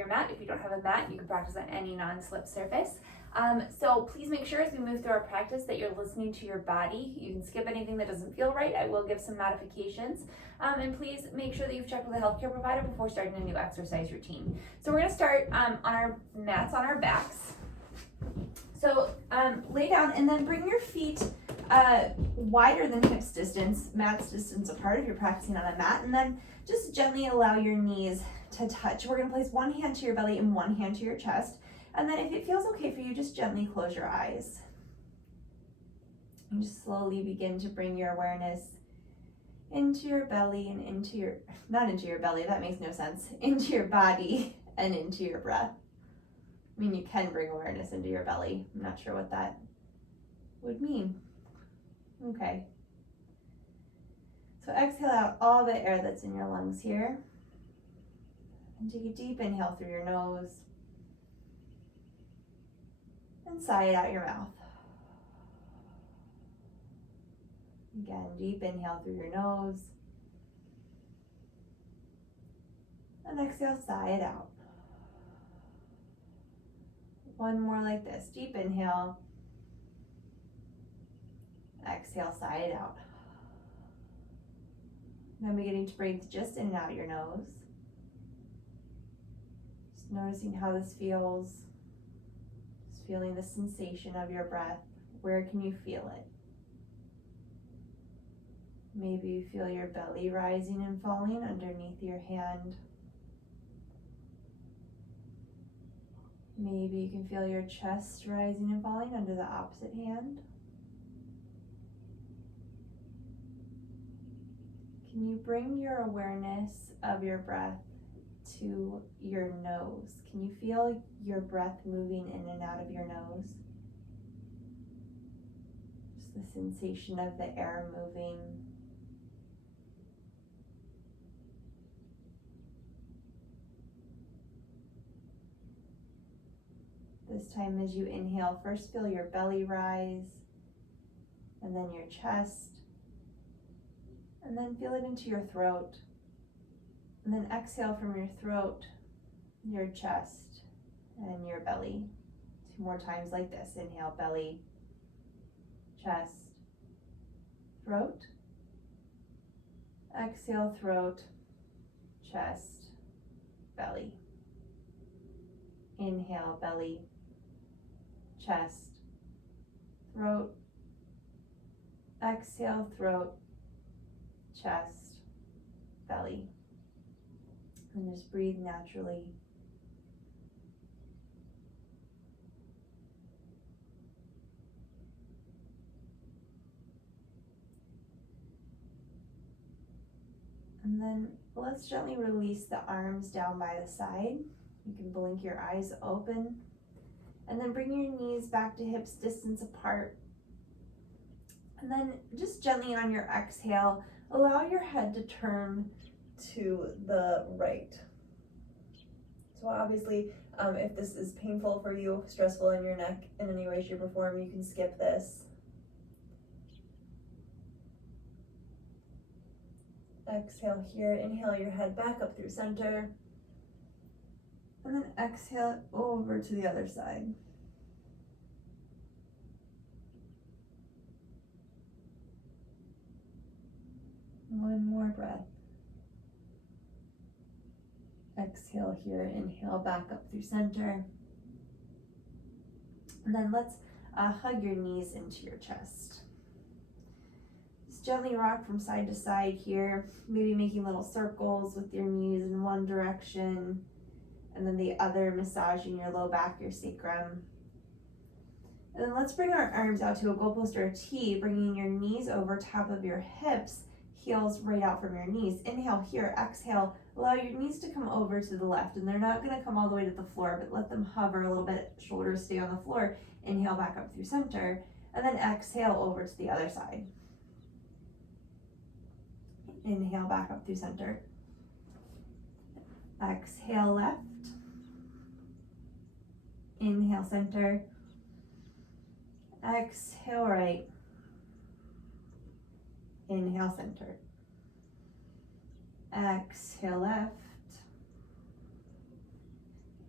your mat. If you don't have a mat, you can practice on any non-slip surface. So please make sure as we move through our practice that you're listening to your body. You can skip anything that doesn't feel right. I will give some modifications. And please make sure that you've checked with a healthcare provider before starting a new exercise routine. So we're gonna start on our mats on our backs. So lay down and then bring your feet wider than hips distance, mats distance apart if you're practicing on a mat, and then just gently allow your knees to touch. We're gonna place one hand to your belly and one hand to your chest. And then if it feels okay for you, just gently close your eyes. And just slowly begin to bring your awareness into your belly and into your, not into your belly, that makes no sense, into your body and into your breath. I mean, you can bring awareness into your belly. I'm not sure what that would mean. Okay. So exhale out all the air that's in your lungs here. And take a deep inhale through your nose. And sigh it out your mouth. Again, deep inhale through your nose. And exhale, sigh it out. One more like this. Deep inhale. Exhale, sigh it out. Now beginning to breathe just in and out your nose. Just noticing how this feels. Just feeling the sensation of your breath. Where can you feel it? Maybe you feel your belly rising and falling underneath your hand. Maybe you can feel your chest rising and falling under the opposite hand. Can you bring your awareness of your breath to your nose? Can you feel your breath moving in and out of your nose? Just the sensation of the air moving. This time as you inhale, first feel your belly rise, and then your chest, and then feel it into your throat. And then exhale from your throat, your chest, and your belly. 2 more times like this. Inhale, belly, chest, throat. Exhale, throat, chest, belly. Inhale, belly, chest, throat. Exhale, throat, chest, belly. And just breathe naturally. And then let's gently release the arms down by the side. You can blink your eyes open. And then bring your knees back to hips distance apart. And then just gently on your exhale, allow your head to turn to the right. So obviously, if this is painful for you, stressful in your neck in any way, shape, or form, you can skip this. Exhale here, inhale your head back up through center. And then exhale over to the other side. One more breath. Exhale here, inhale back up through center. And then let's hug your knees into your chest. Just gently rock from side to side here, maybe making little circles with your knees in one direction, and then the other, massaging your low back, your sacrum. And then let's bring our arms out to a goalpost or a T, bringing your knees over top of your hips, heels right out from your knees. Inhale here, exhale, allow your knees to come over to the left, and they're not gonna come all the way to the floor, but let them hover a little bit, shoulders stay on the floor. Inhale back up through center, and then exhale over to the other side. Inhale back up through center. Exhale left. Inhale center. Exhale right. Inhale center. Exhale left.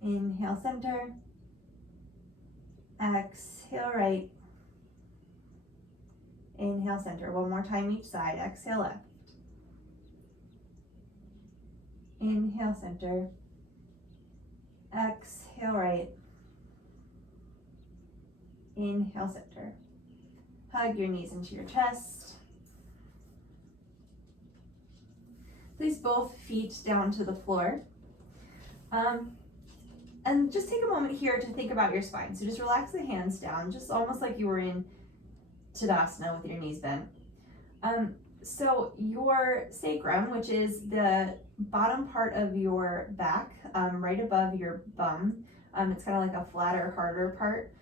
Inhale, center. Exhale, right. Inhale, center. One more time each side. Exhale, left. Inhale, center. Exhale, right. Inhale, center. Hug your knees into your chest. Place both feet down to the floor. And just take a moment here to think about your spine. So just relax the hands down, just almost like you were in Tadasana with your knees bent. So your sacrum, which is the bottom part of your back, right above your bum, it's kind of like a flatter, harder part,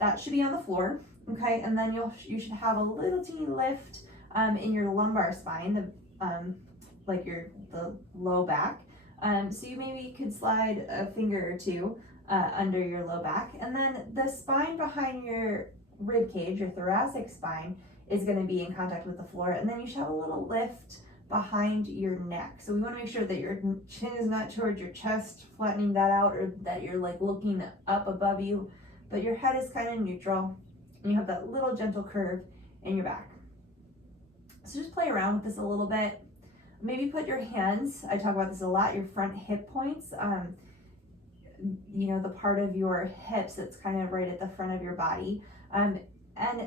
that should be on the floor, okay? And then you should have a little teeny lift in your lumbar spine, like the low back. So you maybe could slide a finger or two under your low back, and then the spine behind your rib cage, your thoracic spine, is going to be in contact with the floor, and then you should have a little lift behind your neck. So we want to make sure that your chin is not towards your chest, flattening that out, or that you're like looking up above you, but your head is kind of neutral, and you have that little gentle curve in your back. So just play around with this a little bit. Maybe put your hands, I talk about this a lot, your front hip points, the part of your hips that's kind of right at the front of your body. And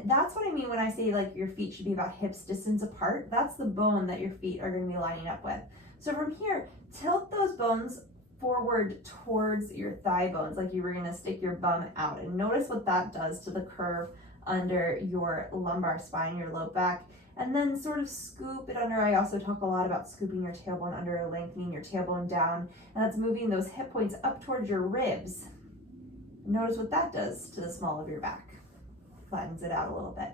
that's what I mean when I say like your feet should be about hips distance apart. That's the bone that your feet are going to be lining up with. So from here, tilt those bones forward towards your thigh bones, like you were going to stick your bum out. And notice what that does to the curve under your lumbar spine, your low back. And then sort of scoop it under. I also talk a lot about scooping your tailbone under, lengthening your tailbone down. And that's moving those hip points up towards your ribs. Notice what that does to the small of your back. Flattens it out a little bit.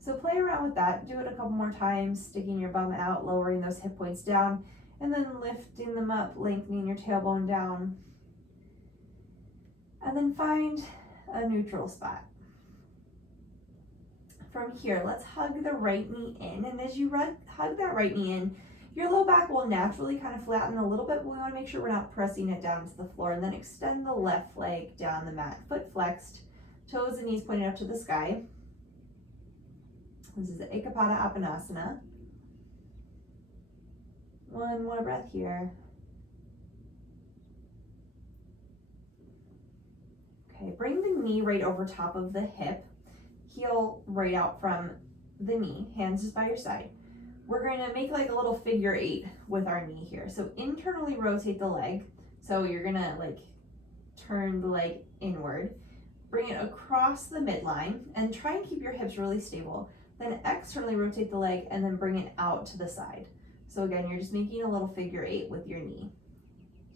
So play around with that. Do it a couple more times, sticking your bum out, lowering those hip points down, and then lifting them up, lengthening your tailbone down. And then find a neutral spot. From here, let's hug the right knee in. And as you hug that right knee in, your low back will naturally kind of flatten a little bit, but we want to make sure we're not pressing it down to the floor. And then extend the left leg down the mat, foot flexed, toes and knees pointing up to the sky. This is the Katasana. One more breath here. Okay, bring the knee right over top of the hip. Heel right out from the knee, hands just by your side. We're going to make like a little figure 8 with our knee here. So internally rotate the leg. So you're going to like turn the leg inward. Bring it across the midline and try and keep your hips really stable. Then externally rotate the leg and then bring it out to the side. So again, you're just making a little figure 8 with your knee.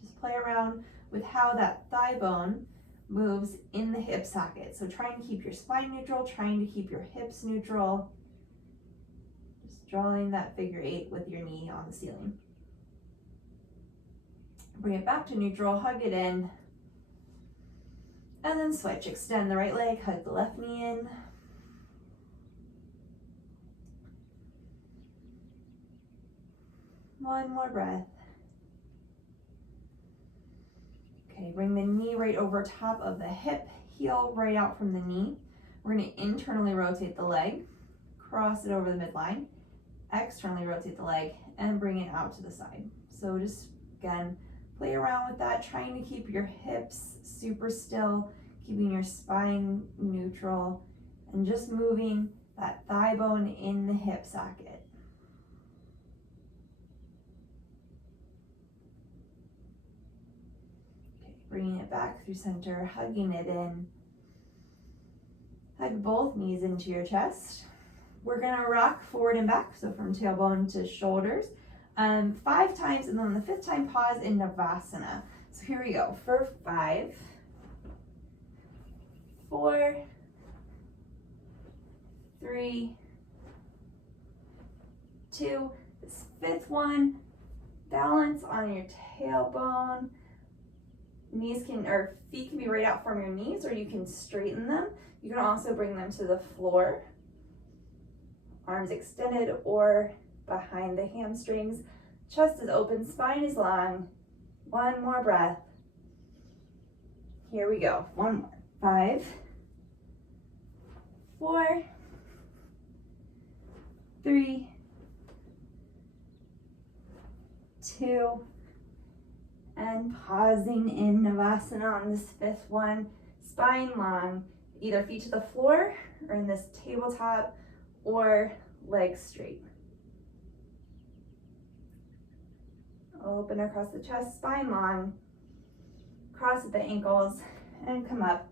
Just play around with how that thigh bone moves in the hip socket. So try and keep your spine neutral, trying to keep your hips neutral. Just drawing that figure 8 with your knee on the ceiling. Bring it back to neutral, hug it in, and then switch. Extend the right leg, hug the left knee in. One more breath. Okay, bring the knee right over top of the hip, heel right out from the knee. We're going to internally rotate the leg, cross it over the midline, externally rotate the leg, and bring it out to the side. So just, again, play around with that, trying to keep your hips super still, keeping your spine neutral, and just moving that thigh bone in the hip socket. Bringing it back through center, hugging it in. Hug both knees into your chest. We're gonna rock forward and back, so from tailbone to shoulders, 5 times, and then on the 5th time, pause in Shavasana. So here we go, for 5, 4, 3, 2, this 5th one, balance on your tailbone. Feet can be right out from your knees, or you can straighten them. You can also bring them to the floor. Arms extended or behind the hamstrings. Chest is open, spine is long. One more breath. Here we go. One more. 5, 4, 3, 2, and pausing in Shavasana on this 5th one. Spine long, either feet to the floor or in this tabletop, or legs straight. Open across the chest, spine long, cross at the ankles, and come up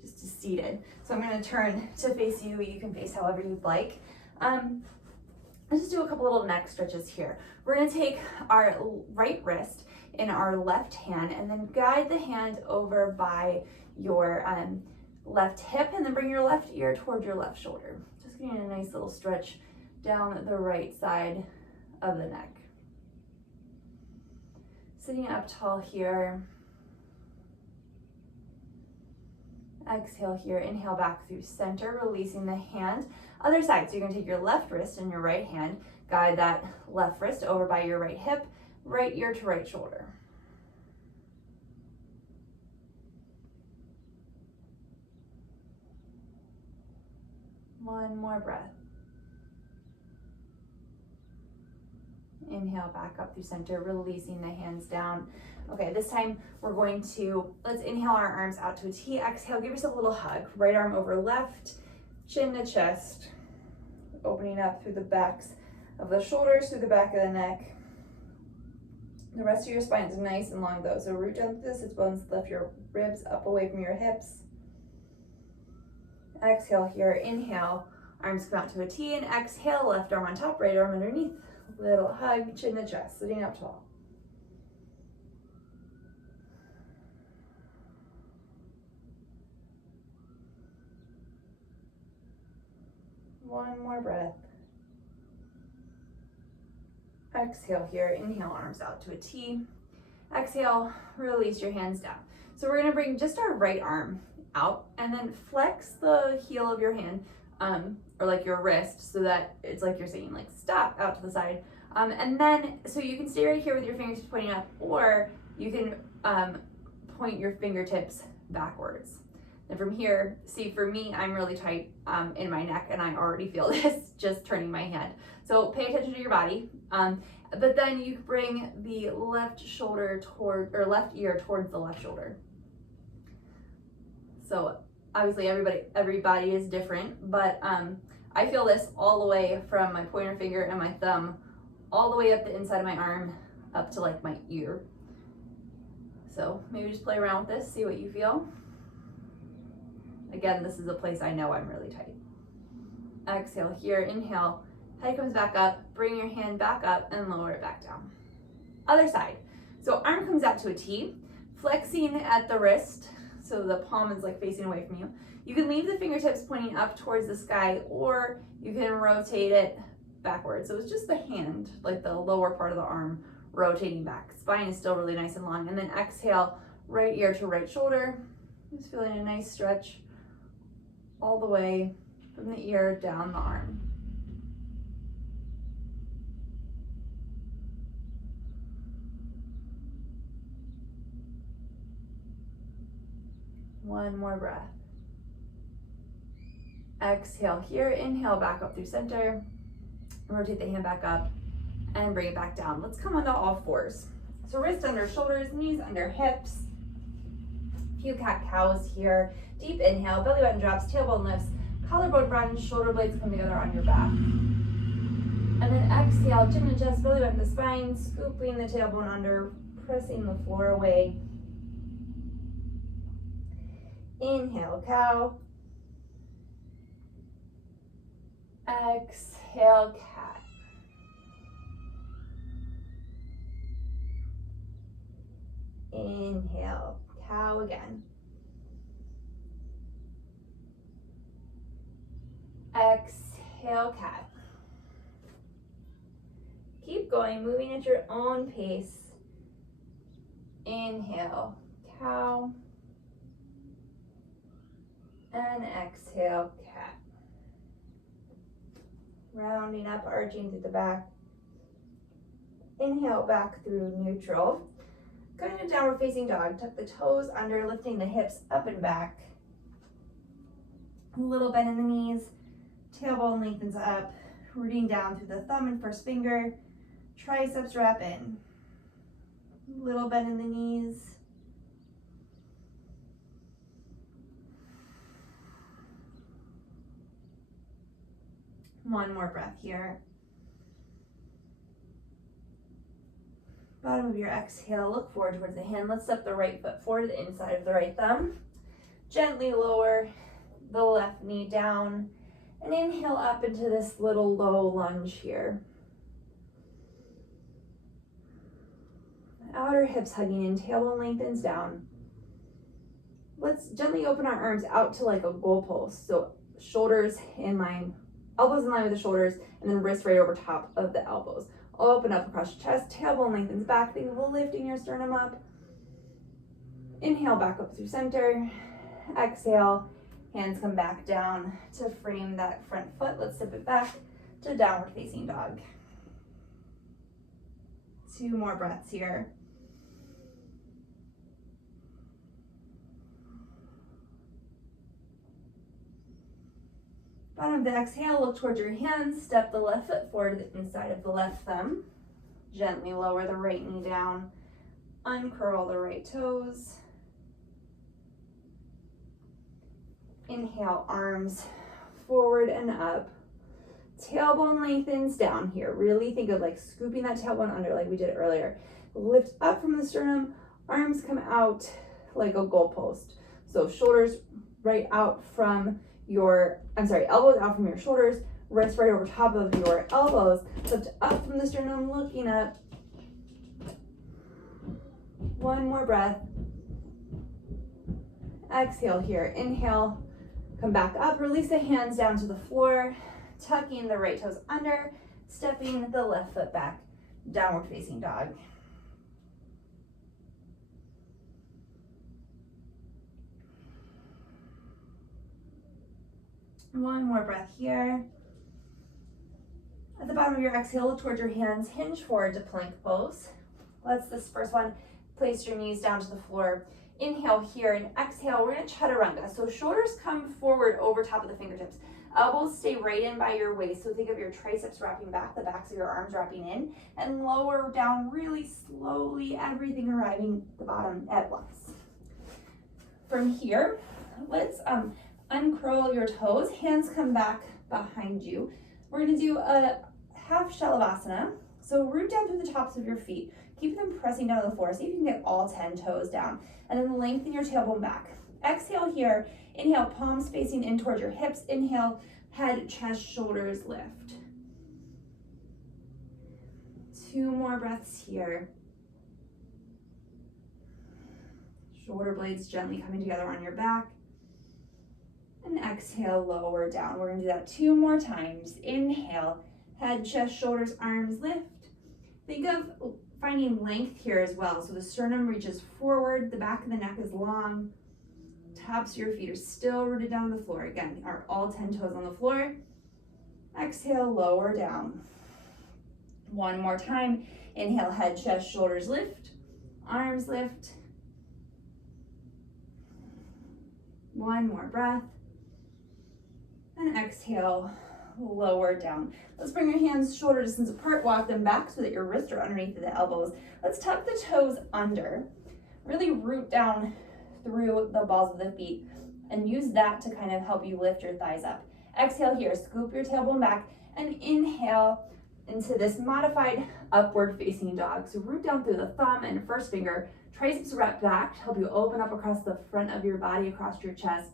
just to seated. So I'm going to turn to face you. You can face however you'd like. Let's just do a couple little neck stretches here. We're going to take our right wrist in our left hand and then guide the hand over by your left hip, and then bring your left ear toward your left shoulder. Just getting a nice little stretch down the right side of the neck. Sitting up tall here. Exhale here, inhale back through center, releasing the hand. Other side, so you're gonna take your left wrist in your right hand, guide that left wrist over by your right hip, right ear to right shoulder. One more breath. Inhale back up through center, releasing the hands down. Okay, this time we're going to, let's inhale our arms out to a T. Exhale, give yourself a little hug. Right arm over left, chin to chest. Opening up through the backs of the shoulders, through the back of the neck. The rest of your spine is nice and long though. So root down through the sits bones, lift your ribs up away from your hips. Exhale here, inhale, arms come out to a T, and exhale, left arm on top, right arm underneath. Little hug, chin to chest, sitting up tall. One more breath. Exhale here, inhale, arms out to a T. Exhale, release your hands down. So we're gonna bring just our right arm out and then flex the heel of your hand, or like your wrist, so that it's like you're saying like stop out to the side. And then, so you can stay right here with your fingertips pointing up, or you can point your fingertips backwards. And from here, see, for me, I'm really tight in my neck, and I already feel this just turning my hand. So pay attention to your body. But then you bring the left shoulder toward, or left ear towards the left shoulder. So obviously everybody is different, but I feel this all the way from my pointer finger and my thumb all the way up the inside of my arm up to like my ear. So maybe just play around with this, see what you feel. Again, this is a place I know I'm really tight. Exhale here, inhale, head comes back up, bring your hand back up and lower it back down. Other side. So arm comes out to a T, flexing at the wrist, so the palm is like facing away from you. You can leave the fingertips pointing up towards the sky, or you can rotate it backwards. So it's just the hand, like the lower part of the arm, rotating back. Spine is still really nice and long. And then exhale, right ear to right shoulder. Just feeling a nice stretch all the way from the ear down the arm. One more breath. Exhale here, inhale back up through center. Rotate the hand back up and bring it back down. Let's come onto all fours. So wrist under shoulders, knees under hips. Few cat-cows here. Deep inhale, belly button drops, tailbone lifts, collarbone broadens, shoulder blades come together on your back. And then exhale, chin to chest, belly button to spine, scooping the tailbone under, pressing the floor away. Inhale, cow. Exhale, cat. Inhale, cow again. Exhale, cat. Keep going, moving at your own pace. Inhale, cow. And exhale, cat. Rounding up, arching through the back. Inhale back through neutral. Going to downward facing dog. Tuck the toes under, lifting the hips up and back. A little bend in the knees. Tailbone lengthens up. Rooting down through the thumb and first finger. Triceps wrap in. Little bend in the knees. One more breath here. Bottom of your exhale, look forward towards the hand. Let's step the right foot forward to the inside of the right thumb. Gently lower the left knee down and inhale up into this little low lunge here. Outer hips hugging in, tailbone lengthens down. Let's gently open our arms out to like a goalpost. So shoulders in line, elbows in line with the shoulders, and then wrists right over top of the elbows. Open up across your chest, tailbone lengthens back. Think of lifting your sternum up. Inhale back up through center. Exhale, hands come back down to frame that front foot. Let's step it back to downward facing dog. 2 more breaths here. Bottom of the exhale, look towards your hands. Step the left foot forward to the inside of the left thumb. Gently lower the right knee down. Uncurl the right toes. Inhale, arms forward and up. Tailbone lengthens down here. Really think of like scooping that tailbone under like we did earlier. Lift up from the sternum. Arms come out like a goalpost. So shoulders right out from your, elbows out from your shoulders, wrists right over top of your elbows, lift up from the sternum, looking up. 1 more breath. Exhale here, inhale, come back up, release the hands down to the floor, tucking the right toes under, stepping the left foot back, downward facing dog. One more breath here. At the bottom of your exhale, look towards your hands, hinge forward to plank pose. Let's this first one, place your knees down to the floor. Inhale here and exhale, we're gonna chaturanga. So shoulders come forward over top of the fingertips. Elbows stay right in by your waist. So think of your triceps wrapping back, the backs of your arms wrapping in, and lower down really slowly, everything arriving at the bottom at once. From here, let's uncurl your toes, hands come back behind you. We're gonna do a half Shavasana. So root down through the tops of your feet. Keep them pressing down to the floor. See if you can get all 10 toes down. And then lengthen your tailbone back. Exhale here. Inhale, palms facing in towards your hips. Inhale, head, chest, shoulders lift. 2 more breaths here. Shoulder blades gently coming together on your back. And exhale, lower down. We're gonna do that 2 more times. Inhale, head, chest, shoulders, arms lift. Think of finding length here as well. So the sternum reaches forward, the back of the neck is long, tops of your feet are still rooted down to the floor. Again, are all 10 toes on the floor. Exhale, lower down. 1 more time. Inhale, head, chest, shoulders lift, arms lift. 1 more breath. And exhale, lower down. Let's bring your hands shoulder distance apart, walk them back so that your wrists are underneath the elbows. Let's tuck the toes under. Really root down through the balls of the feet and use that to kind of help you lift your thighs up. Exhale here, scoop your tailbone back and inhale into this modified upward facing dog. So root down through the thumb and first finger, triceps wrap back to help you open up across the front of your body, across your chest.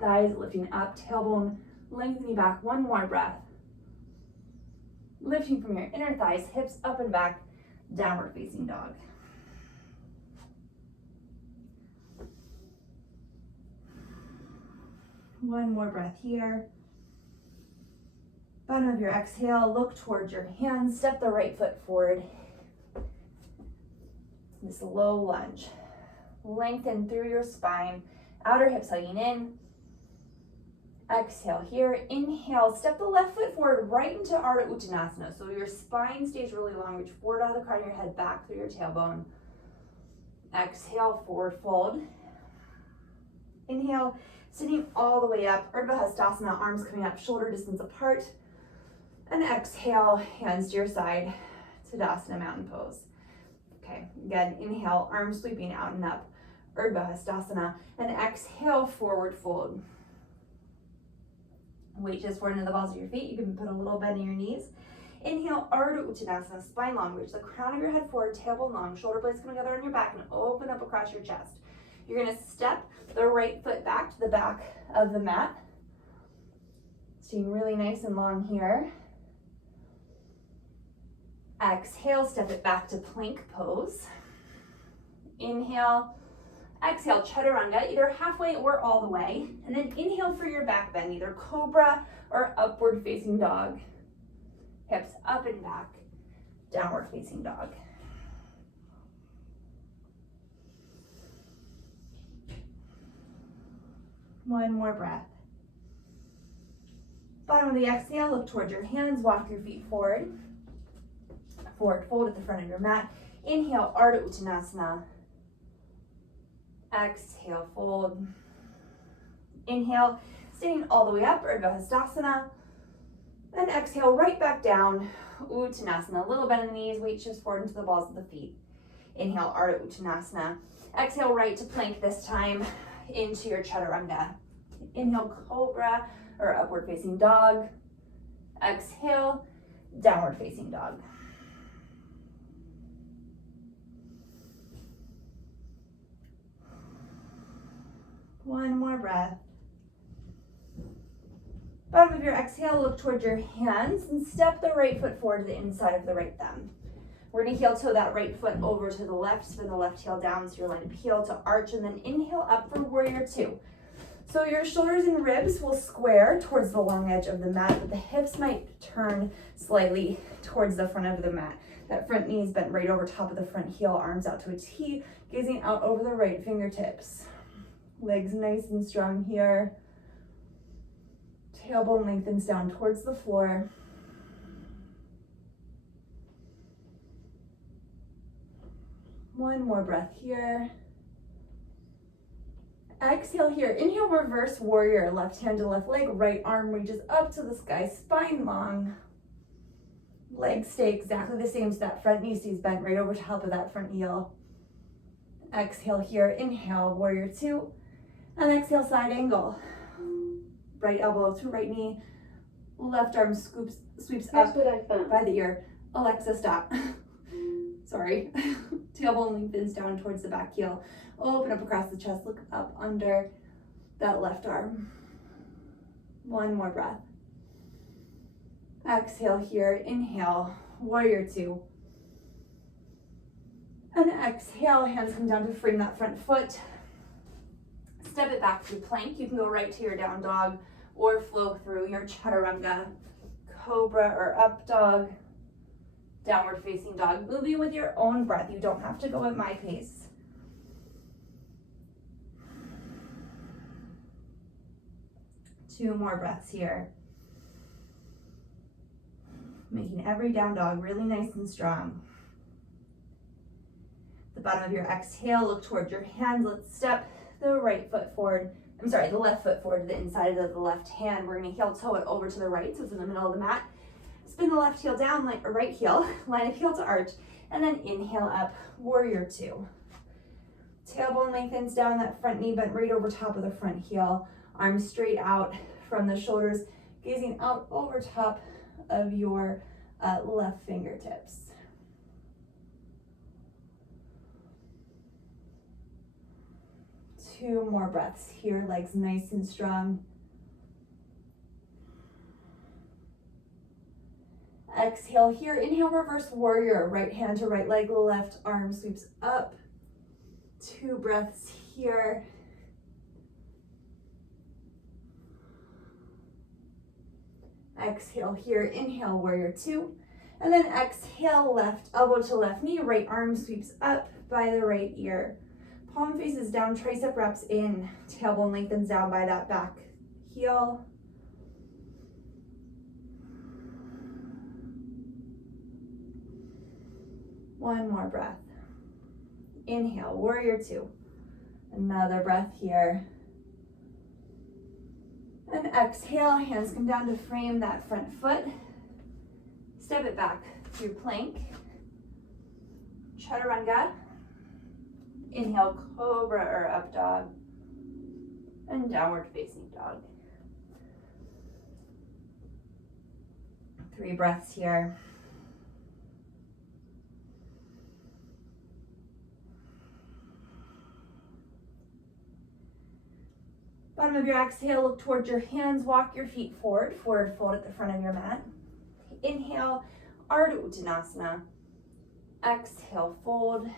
Thighs lifting up, tailbone lengthening back. 1 more breath. Lifting from your inner thighs, hips up and back, downward facing dog. One more breath here. Bottom of your exhale, look towards your hands, step the right foot forward. This low lunge. Lengthen through your spine, outer hips hugging in. Exhale here. Inhale, step the left foot forward right into Ardha Uttanasana. So your spine stays really long. Reach forward out of the crown of your head, back through your tailbone. Exhale, forward fold. Inhale, sitting all the way up. Urdhva Hastasana, arms coming up, shoulder distance apart. And exhale, hands to your side. Tadasana, mountain pose. Okay, again, inhale, arms sweeping out and up. Urdhva Hastasana. And exhale, forward fold. Weight just forward into the balls of your feet. You can put a little bend in your knees. Inhale, Ardha Uttanasana, spine long. Reach the crown of your head forward, tailbone long. Shoulder blades come together on your back and open up across your chest. You're gonna step the right foot back to the back of the mat. Staying really nice and long here. Exhale, step it back to plank pose. Inhale. Exhale, Chaturanga, either halfway or all the way. And then inhale for your back bend, either cobra or upward facing dog. Hips up and back, downward facing dog. One more breath. Bottom of the exhale, look towards your hands, walk your feet forward. Forward fold at the front of your mat. Inhale, Ardha Uttanasana. Exhale, fold. Inhale, standing all the way up, Urdhva Hastasana. Then exhale, right back down, Uttanasana. A little bend in the knees, weight shifts forward into the balls of the feet. Inhale, Ardha Uttanasana. Exhale, right to plank this time into your Chaturanga. Inhale, Cobra or upward facing dog. Exhale, downward facing dog. One more breath. Bottom of your exhale, look towards your hands and step the right foot forward to the inside of the right thumb. We're gonna heel toe that right foot over to the left, spin the left heel down so you're lined up heel to arch, and then inhale up for warrior two. So your shoulders and ribs will square towards the long edge of the mat, but the hips might turn slightly towards the front of the mat. That front knee is bent right over top of the front heel, arms out to a T, gazing out over the right fingertips. Legs nice and strong here. Tailbone lengthens down towards the floor. One more breath here. Exhale here. Inhale, reverse warrior. Left hand to left leg, right arm reaches up to the sky, spine long. Legs stay exactly the same, so that front knee stays bent right over top of that front heel. Exhale here. Inhale, warrior two. And exhale, side angle. Right elbow to right knee. Left arm sweeps up by the ear. Alexa, stop. Sorry. Tailbone lengthens down towards the back heel. Open up across the chest. Look up under that left arm. One more breath. Exhale here. Inhale, warrior two. And exhale, hands come down to frame that front foot. Step it back to plank. You can go right to your down dog or flow through your Chaturanga, cobra or up dog, downward facing dog. Moving with your own breath. You don't have to go at my pace. Two more breaths here. Making every down dog really nice and strong. The bottom of your exhale, look towards your hands. Let's step the right foot forward. The left foot forward to the inside of the left hand. We're gonna heel toe it over to the right, so it's in the middle of the mat. Spin the left heel down, like a right heel, line up heel to arch, and then inhale up, warrior two. Tailbone lengthens down, that front knee bent right over top of the front heel. Arms straight out from the shoulders, gazing out over top of your left fingertips. Two more breaths here, legs nice and strong. Exhale here, inhale, reverse warrior. Right hand to right leg, left arm sweeps up. Two breaths here. Exhale here, inhale, warrior two. And then exhale, left elbow to left knee, right arm sweeps up by the right ear. Palm faces down, tricep wraps in, tailbone lengthens down by that back heel. One more breath. Inhale, warrior two. Another breath here. And exhale, hands come down to frame that front foot. Step it back through plank. Chaturanga. Inhale, cobra or up dog. And downward facing dog. 3 breaths here. Bottom of your exhale, look towards your hands, walk your feet forward, forward fold at the front of your mat. Inhale, Ardha Uttanasana. Exhale, fold.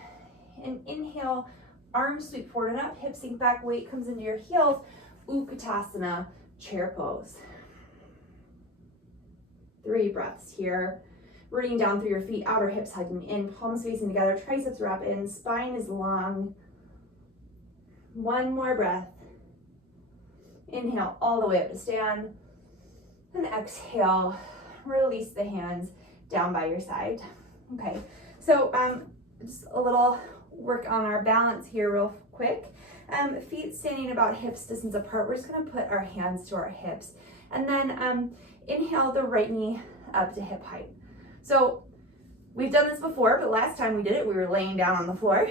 And inhale, arms sweep forward and up, hips sink back, weight comes into your heels. Katasana, chair pose. 3 breaths here. Rooting down through your feet, outer hips hugging in, palms facing together, triceps wrap in, spine is long. 1 more breath. Inhale all the way up to stand. And exhale, release the hands down by your side. Okay, so just a little work on our balance here real quick. Feet standing about hips distance apart. We're just gonna put our hands to our hips. And then inhale the right knee up to hip height. So we've done this before, but last time we did it, we were laying down on the floor.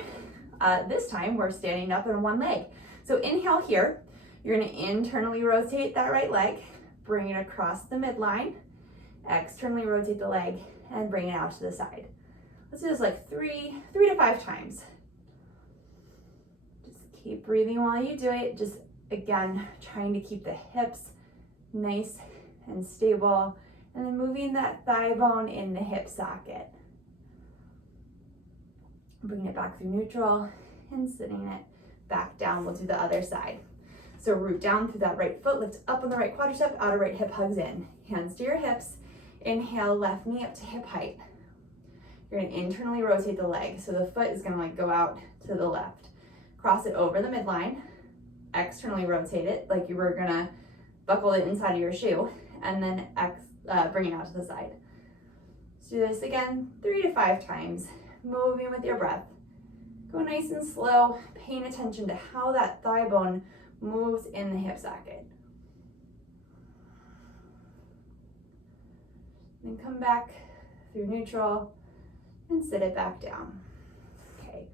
This time we're standing up on one leg. So inhale here. You're gonna internally rotate that right leg, bring it across the midline, externally rotate the leg, and bring it out to the side. Let's do this like three to 5 times. Just keep breathing while you do it. Just, again, trying to keep the hips nice and stable, and then moving that thigh bone in the hip socket. Bring it back through neutral and sitting it back down. We'll do the other side. So root down through that right foot, lift up on the right quadricep, outer right hip hugs in. Hands to your hips. Inhale, left knee up to hip height. You're gonna internally rotate the leg. So the foot is gonna like go out to the left. Cross it over the midline. Externally rotate it like you were gonna buckle it inside of your shoe. And then bring it out to the side. Let's do this again 3 to 5 times. Moving with your breath. Go nice and slow, paying attention to how that thigh bone moves in the hip socket. Then come back through neutral and sit it back down. Okay,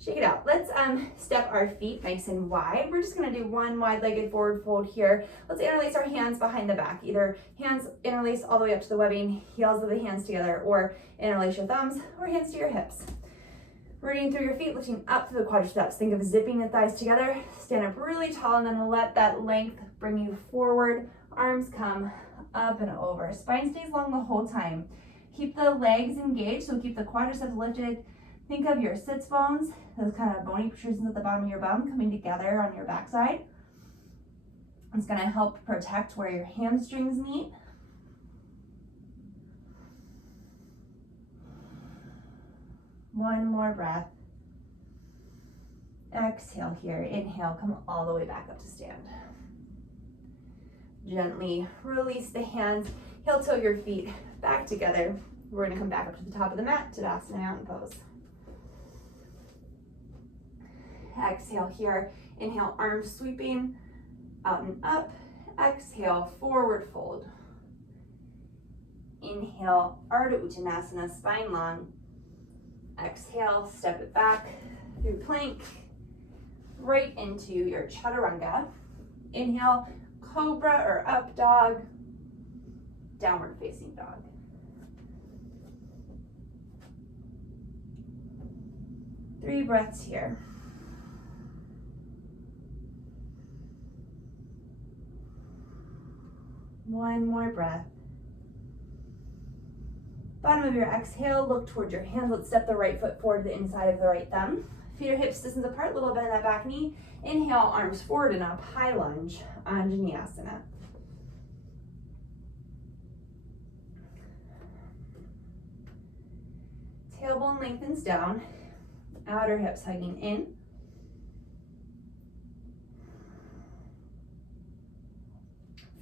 shake it out. Let's step our feet nice and wide. We're just gonna do 1 wide-legged forward fold here. Let's interlace our hands behind the back. Either hands interlace all the way up to the webbing, heels of the hands together, or interlace your thumbs, or hands to your hips. Rooting through your feet, lifting up through the quadriceps. Think of zipping the thighs together. Stand up really tall and then let that length bring you forward. Arms come up and over. Spine stays long the whole time. Keep the legs engaged, so keep the quadriceps lifted. Think of your sits bones, those kind of bony protrusions at the bottom of your bum coming together on your backside. It's gonna help protect where your hamstrings meet. One more breath. Exhale here. Inhale, come all the way back up to stand. Gently release the hands. Heel toe your feet back together. We're gonna come back up to the top of the mat, Tadasana mountain pose. Exhale here. Inhale, arms sweeping out and up. Exhale, forward fold. Inhale, Ardha Uttanasana, spine long. Exhale, step it back through plank, right into your chaturanga. Inhale, cobra or up dog, downward facing dog. Three breaths here. One more breath. Bottom of your exhale, look towards your hands. Let's step the right foot forward to the inside of the right thumb. Feet or hips distance apart, a little bit in that back knee. Inhale, arms forward and up, high lunge, Anjaneyasana. Tailbone lengthens down, outer hips hugging in.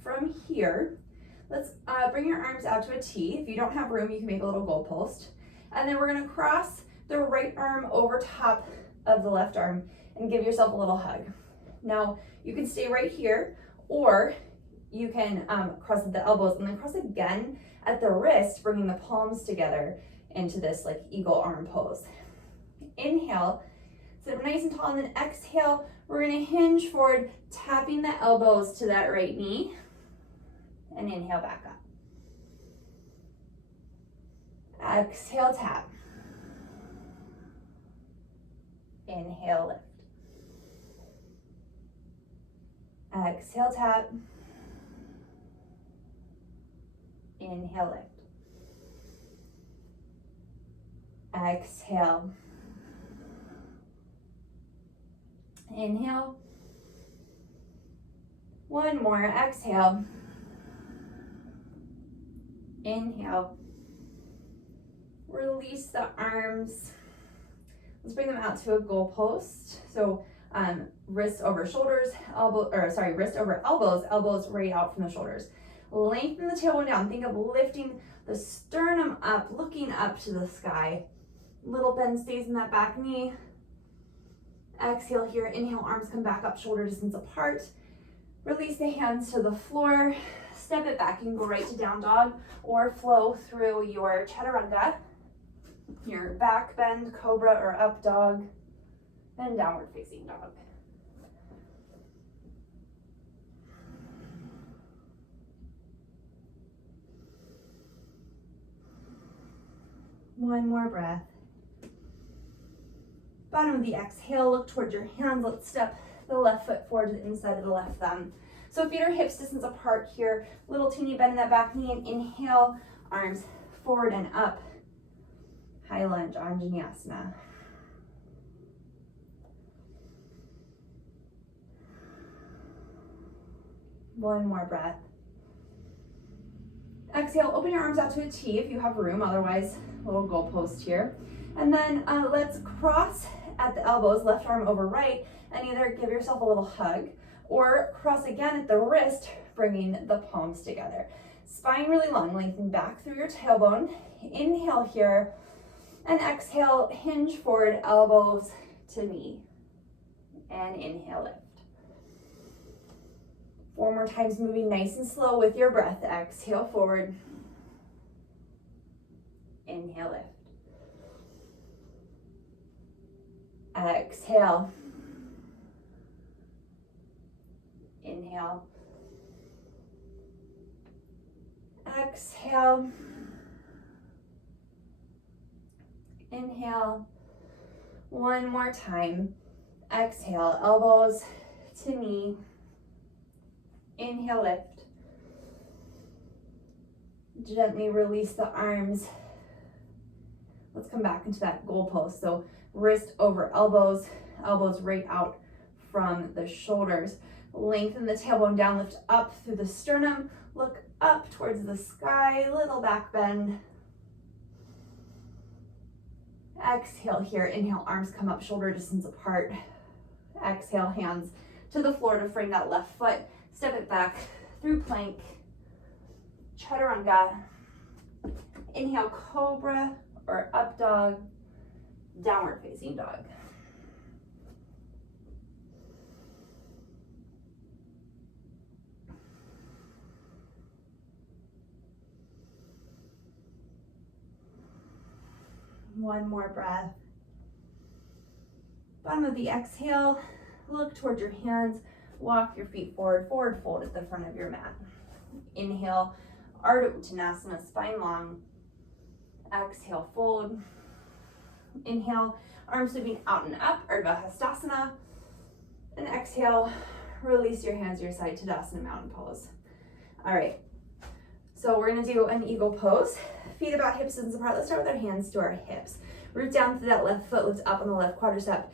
From here, let's bring your arms out to a T. If you don't have room, you can make a little goalpost. And then we're gonna cross the right arm over top of the left arm and give yourself a little hug. Now, you can stay right here, or you can cross at the elbows and then cross again at the wrist, bringing the palms together into this like eagle arm pose. Inhale, sit up nice and tall, and then exhale, we're gonna hinge forward, tapping the elbows to that right knee, and inhale back up. Exhale, tap. Inhale, lift. Exhale, tap. Inhale, lift. Exhale. Inhale. One more. Exhale. Inhale. Release the arms. Let's bring them out to a goalpost. So wrist over shoulders, wrist over elbows, elbows right out from the shoulders. Lengthen the tailbone down. Think of lifting the sternum up, looking up to the sky. Little bend stays in that back knee. Exhale here. Inhale, arms come back up, shoulder distance apart. Release the hands to the floor. Step it back. You can go right to down dog or flow through your chaturanga, your back bend, cobra or up dog, and downward facing dog. One more breath. Bottom of the exhale, look towards your hands. Let's step the left foot forward to the inside of the left thumb. So feet are hips distance apart here. Little teeny bend in that back knee, and inhale, arms forward and up. High lunge, Anjaneyasana. One more breath. Exhale, open your arms out to a T if you have room, otherwise little goalpost here. And then let's cross at the elbows, left arm over right, and either give yourself a little hug or cross again at the wrist, bringing the palms together. Spine really long, lengthen back through your tailbone. Inhale here, and exhale, hinge forward, elbows to knee. And inhale, lift. 4 more times, moving nice and slow with your breath. Exhale, forward. Inhale, lift. Exhale. Inhale. Exhale. Inhale. One more time. Exhale, elbows to knee. Inhale, lift. Gently release the arms. Let's come back into that goalpost. So wrist over elbows, elbows right out from the shoulders. Lengthen the tailbone down, lift up through the sternum, look up towards the sky, little back bend. Exhale here, inhale, arms come up, shoulder distance apart. Exhale, hands to the floor to frame that left foot. Step it back through plank, chaturanga. Inhale, cobra or up dog, downward facing dog. One more breath. Bottom of the exhale, look towards your hands, walk your feet forward, forward fold at the front of your mat. Inhale, Ardha Uttanasana, spine long. Exhale, fold. Inhale, arms sweeping out and up, Ardha Hastasana. And exhale, release your hands to your side, Tadasana, mountain pose. All right, so we're gonna do an eagle pose. Feet about hips distance apart. Let's start with our hands to our hips. Root down through that left foot, lift up on the left quadricep.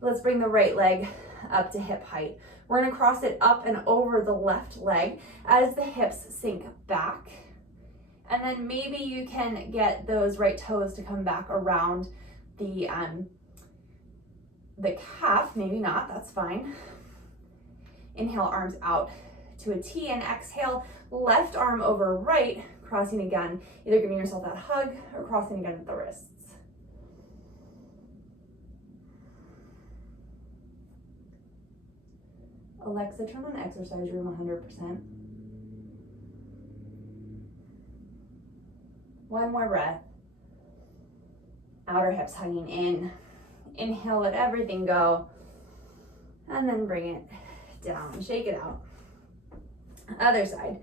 Let's bring the right leg up to hip height. We're gonna cross it up and over the left leg as the hips sink back. And then maybe you can get those right toes to come back around the calf, maybe not, that's fine. Inhale, arms out to a T, and exhale, left arm over right, crossing again, either giving yourself that hug or crossing again at the wrists. Alexa, turn on exercise room 100%. One more breath. Outer hips hugging in. Inhale, let everything go. And then bring it down. Shake it out. Other side.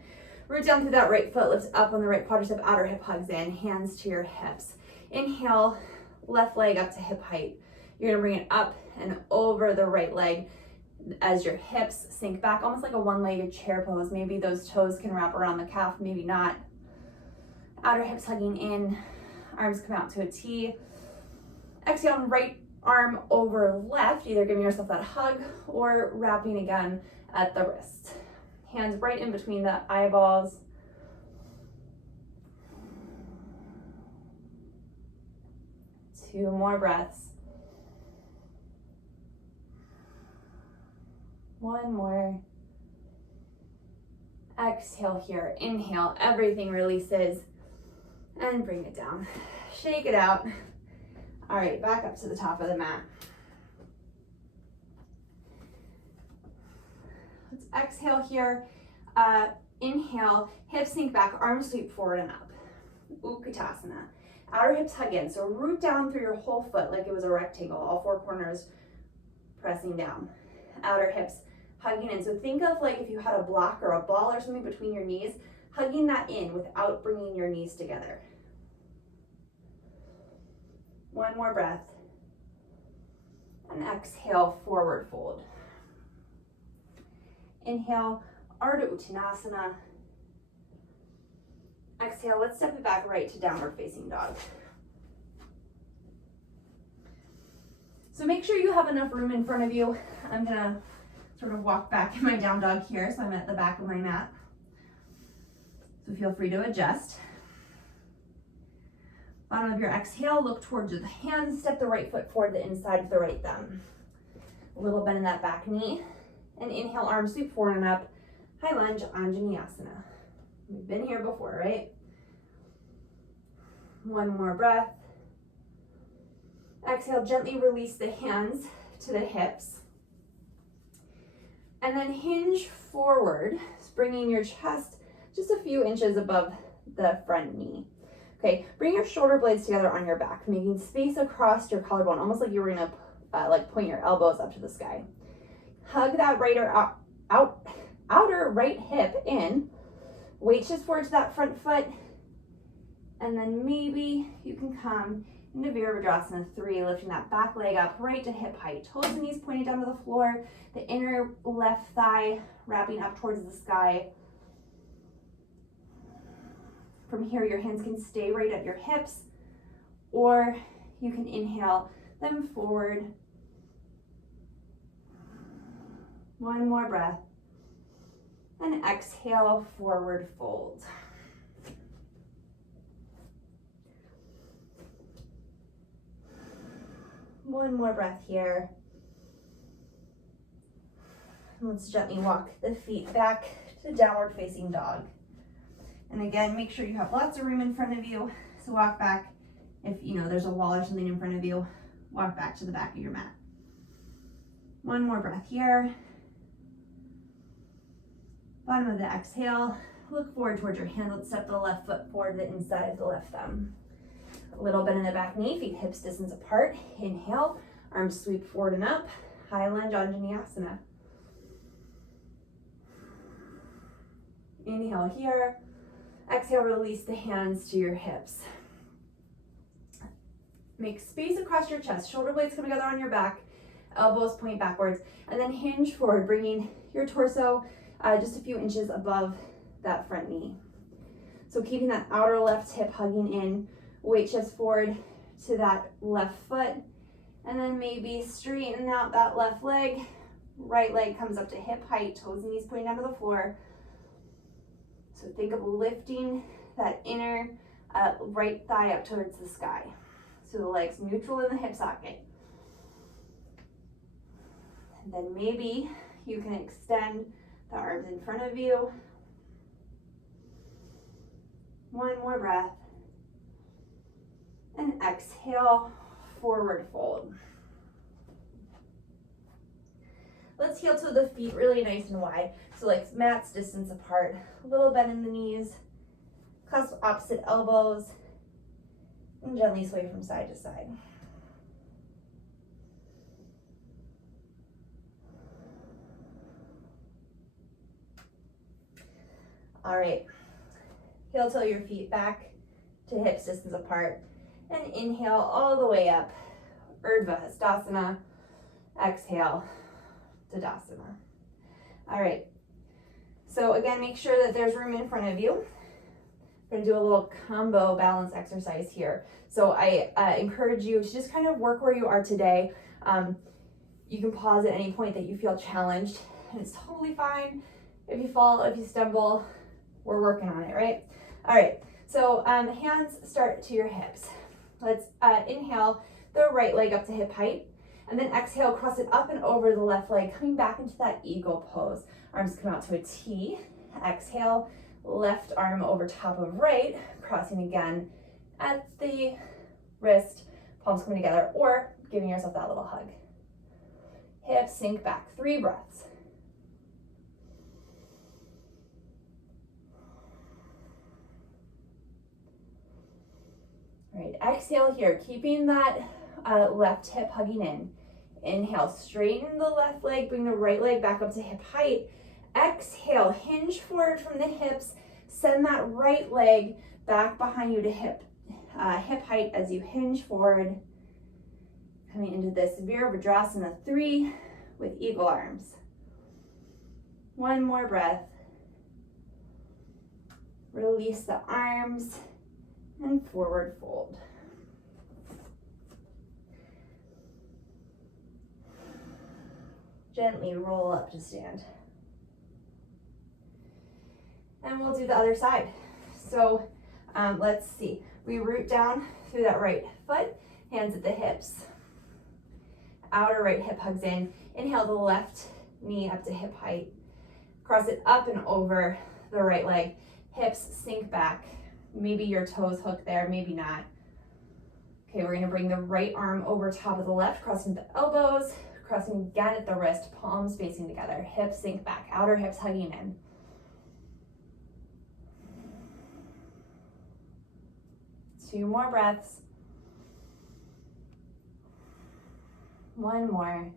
Root down through that right foot, lift up on the right quadricep, outer hip hugs in, hands to your hips. Inhale, left leg up to hip height. You're gonna bring it up and over the right leg as your hips sink back, almost like a one-legged chair pose. Maybe those toes can wrap around the calf, maybe not. Outer hips hugging in, arms come out to a T. Exhale, right arm over left, either giving yourself that hug or wrapping again at the wrist. Hands right in between the eyeballs. Two more breaths. One more. Exhale here. Inhale, everything releases. And bring it down. Shake it out. All right, back up to the top of the mat. Let's exhale here. Inhale, hips sink back, arms sweep forward and up. Katasana. Outer hips hug in, so root down through your whole foot like it was a rectangle, all four corners pressing down. Outer hips hugging in, so think of like if you had a block or a ball or something between your knees, hugging that in without bringing your knees together. One more breath. And exhale, forward fold. Inhale, Ardha Uttanasana. Exhale, let's step it back right to downward facing dog. So make sure you have enough room in front of you. I'm gonna sort of walk back in my down dog here, so I'm at the back of my mat. So feel free to adjust. Bottom of your exhale, look towards the hands, step the right foot forward, the inside of the right thumb. A little bend in that back knee. And inhale, arms sweep forward and up. High lunge, Anjaneyasana. We've been here before, right? One more breath. Exhale, gently release the hands to the hips. And then hinge forward, bringing your chest just a few inches above the front knee. Okay, bring your shoulder blades together on your back, making space across your collarbone, almost like you were gonna like point your elbows up to the sky. Hug that outer right hip in. Weight shifts forward to that front foot. And then maybe you can come into Virabhadrasana 3, lifting that back leg up right to hip height. Toes and knees pointed down to the floor. The inner left thigh wrapping up towards the sky. From here, your hands can stay right at your hips, or you can inhale them forward. One more breath. And exhale, forward fold. One more breath here. Let's gently walk the feet back to downward facing dog. And again, make sure you have lots of room in front of you. So walk back. If there's a wall or something in front of you, walk back to the back of your mat. One more breath here. Bottom of the exhale, look forward towards your hand. Let's step the left foot forward, the inside of the left thumb. A little bend in the back knee, feet hips distance apart. Inhale, arms sweep forward and up. High lunge, Anjaneyasana. Inhale here. Exhale, release the hands to your hips. Make space across your chest. Shoulder blades come together on your back. Elbows point backwards. And then hinge forward, bringing your torso just a few inches above that front knee. So keeping that outer left hip hugging in. Weight shifts forward to that left foot. And then maybe straighten out that left leg. Right leg comes up to hip height. Toes and knees pointing down to the floor. So think of lifting that inner right thigh up towards the sky. So the leg's neutral in the hip socket. And then maybe you can extend the arms in front of you. One more breath. And exhale, forward fold. Let's heel toe the feet really nice and wide. So like mat's distance apart. A little bend in the knees. Clasp opposite elbows. And gently sway from side to side. All right. Heel toe your feet back to hips distance apart. And inhale all the way up. Urdhva Hastasana. Exhale, Tadasana. All right. So again, make sure that there's room in front of you. We're gonna do a little combo balance exercise here. So I encourage you to just kind of work where you are today. You can pause at any point that you feel challenged, and it's totally fine if you fall, if you stumble. We're working on it, right? All right. So hands start to your hips. Let's inhale the right leg up to hip height, and then exhale, cross it up and over the left leg, coming back into that eagle pose. Arms come out to a T. Exhale, left arm over top of right, crossing again at the wrist, palms coming together, or giving yourself that little hug. Hips sink back, 3 breaths. All right, exhale here, keeping that left hip hugging in. Inhale, straighten the left leg, bring the right leg back up to hip height. Exhale, hinge forward from the hips, send that right leg back behind you to hip height as you hinge forward. Coming into this Virabhadrasana 3 with eagle arms. 1 more breath. Release the arms and forward fold. Gently roll up to stand. And we'll do the other side. So let's see. We root down through that right foot, hands at the hips. Outer right hip hugs in. Inhale the left knee up to hip height. Cross it up and over the right leg. Hips sink back. Maybe your toes hook there, maybe not. Okay, we're gonna bring the right arm over top of the left, crossing the elbows, crossing again at the wrist, palms facing together. Hips sink back, outer hips hugging in. Two more breaths. 1 more.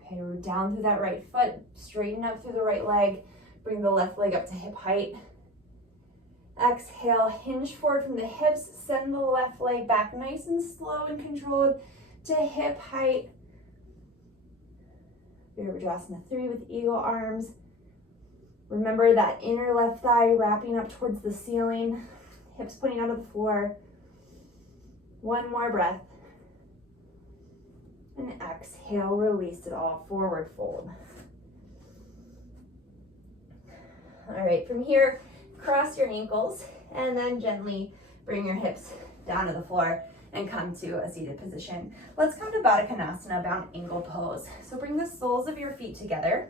Okay, we're down through that right foot, straighten up through the right leg, bring the left leg up to hip height. Exhale, hinge forward from the hips, send the left leg back nice and slow and controlled to hip height. Virabhadrasana 3 with eagle arms. Remember that inner left thigh wrapping up towards the ceiling, hips pointing out of the floor. 1 more breath. And exhale, release it all, forward fold. All right, from here, cross your ankles and then gently bring your hips down to the floor and come to a seated position. Let's come to Baddha Konasana, bound angle pose. So bring the soles of your feet together.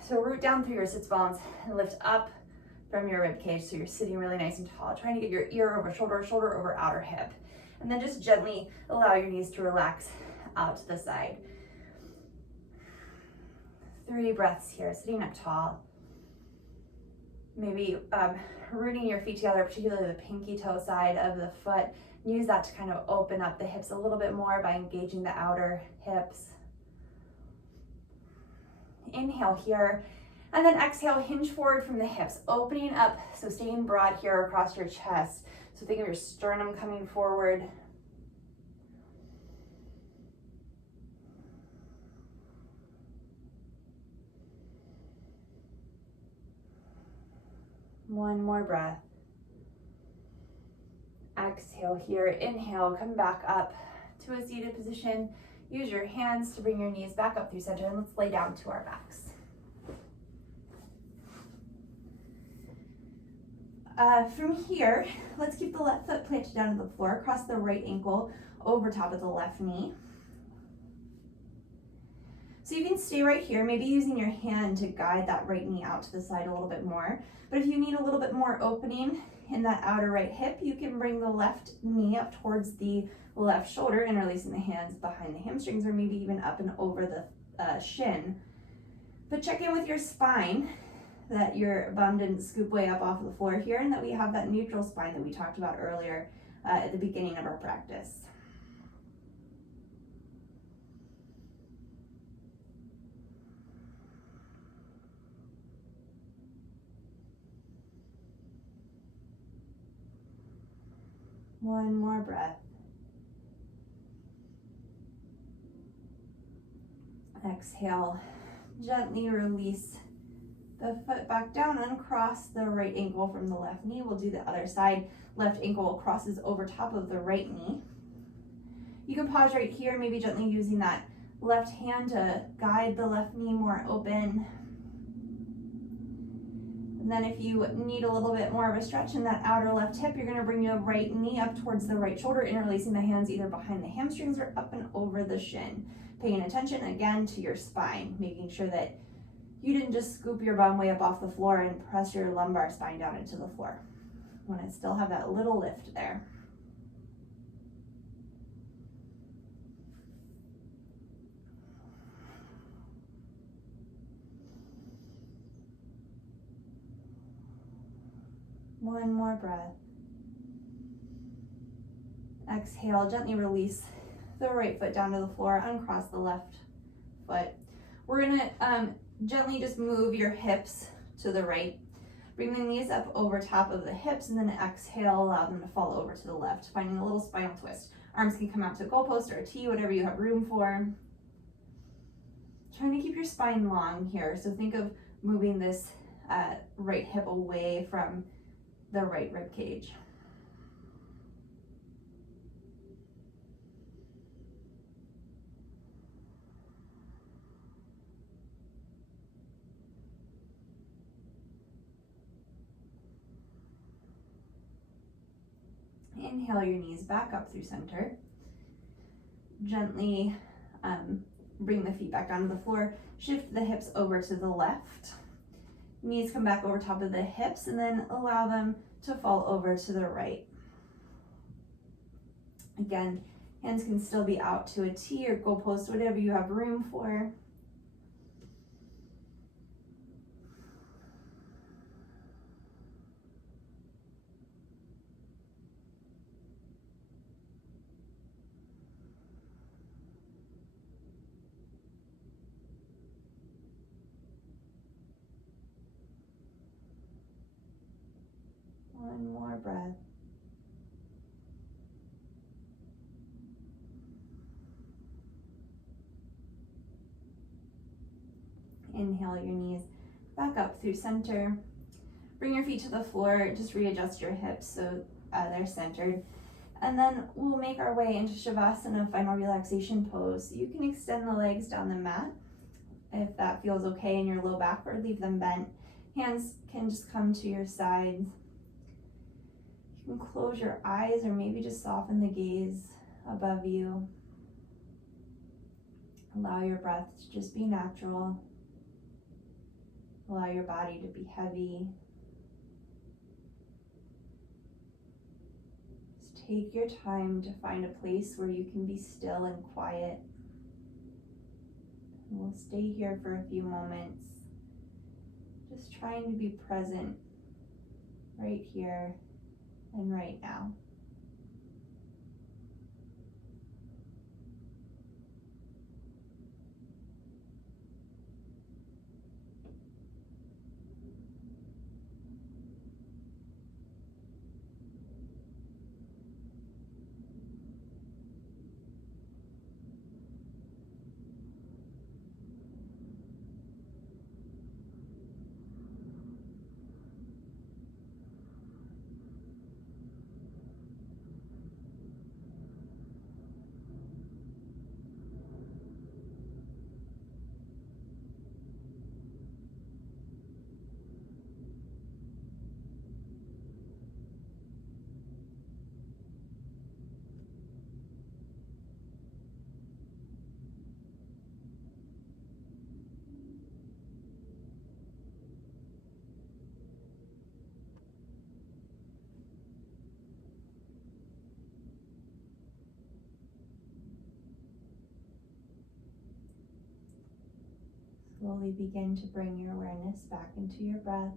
So root down through your sits bones and lift up from your rib cage so you're sitting really nice and tall, trying to get your ear over shoulder, shoulder over outer hip. And then just gently allow your knees to relax out to the side. 3 breaths here, sitting up tall. Maybe rooting your feet together, particularly the pinky toe side of the foot. Use that to kind of open up the hips a little bit more by engaging the outer hips. Inhale here, and then exhale, hinge forward from the hips, opening up, so staying broad here across your chest. So think of your sternum coming forward. One more breath. Exhale here, inhale, come back up to a seated position. Use your hands to bring your knees back up through center, and let's lay down to our backs. From here, let's keep the left foot planted down to the floor, cross the right ankle over top of the left knee. So you can stay right here, maybe using your hand to guide that right knee out to the side a little bit more. But if you need a little bit more opening in that outer right hip, you can bring the left knee up towards the left shoulder, interlacing the hands behind the hamstrings, or maybe even up and over the shin. But check in with your spine, that your bum didn't scoop way up off of the floor here, and that we have that neutral spine that we talked about earlier at the beginning of our practice. One more breath. Exhale, gently release the foot back down, uncross the right ankle from the left knee. We'll do the other side. Left ankle crosses over top of the right knee. You can pause right here, maybe gently using that left hand to guide the left knee more open. And then if you need a little bit more of a stretch in that outer left hip, you're gonna bring your right knee up towards the right shoulder, interlacing the hands either behind the hamstrings or up and over the shin. Paying attention again to your spine, making sure that you didn't just scoop your bum way up off the floor and press your lumbar spine down into the floor. You wanna still have that little lift there. One more breath. Exhale, gently release the right foot down to the floor, uncross the left foot. We're gonna gently just move your hips to the right. Bring the knees up over top of the hips, and then exhale, allow them to fall over to the left, finding a little spinal twist. Arms can come out to a goalpost or a T, whatever you have room for. Trying to keep your spine long here, so think of moving this right hip away from the right rib cage. Inhale your knees back up through center. Gently bring the feet back down to the floor. Shift the hips over to the left. Knees come back over top of the hips, and then allow them to fall over to the right. Again, hands can still be out to a T or goalpost, whatever you have room for. One more breath. Inhale your knees back up through center. Bring your feet to the floor, just readjust your hips so they're centered. And then we'll make our way into Shavasana, final relaxation pose. You can extend the legs down the mat if that feels okay in your low back, or leave them bent. Hands can just come to your sides. You can close your eyes or maybe just soften the gaze above you. Allow your breath to just be natural. Allow your body to be heavy. Just take your time to find a place where you can be still and quiet. And we'll stay here for a few moments, just trying to be present right here and right now. slowly begin to bring your awareness back into your breath,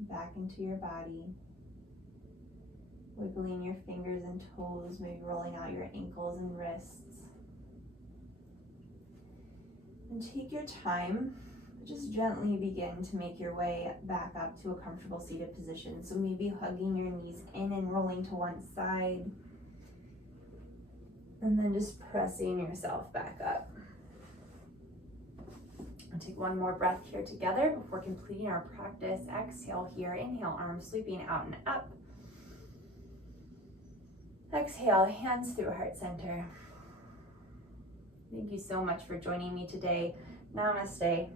back into your body. Wiggling your fingers and toes, maybe rolling out your ankles and wrists. And take your time, just gently begin to make your way back up to a comfortable seated position. So maybe hugging your knees in and rolling to one side. And then just pressing yourself back up. And take one more breath here together before completing our practice. Exhale here, inhale, arms sweeping out and up. Exhale, hands through heart center. Thank you so much for joining me today. Namaste.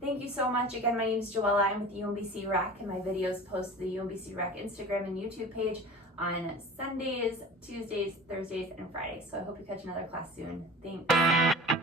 Thank you so much. Again, my name is Joella. I'm with UMBC Rec, and my videos post to the UMBC Rec Instagram and YouTube page on Sundays, Tuesdays, Thursdays, and Fridays. So I hope you catch another class soon. Thanks.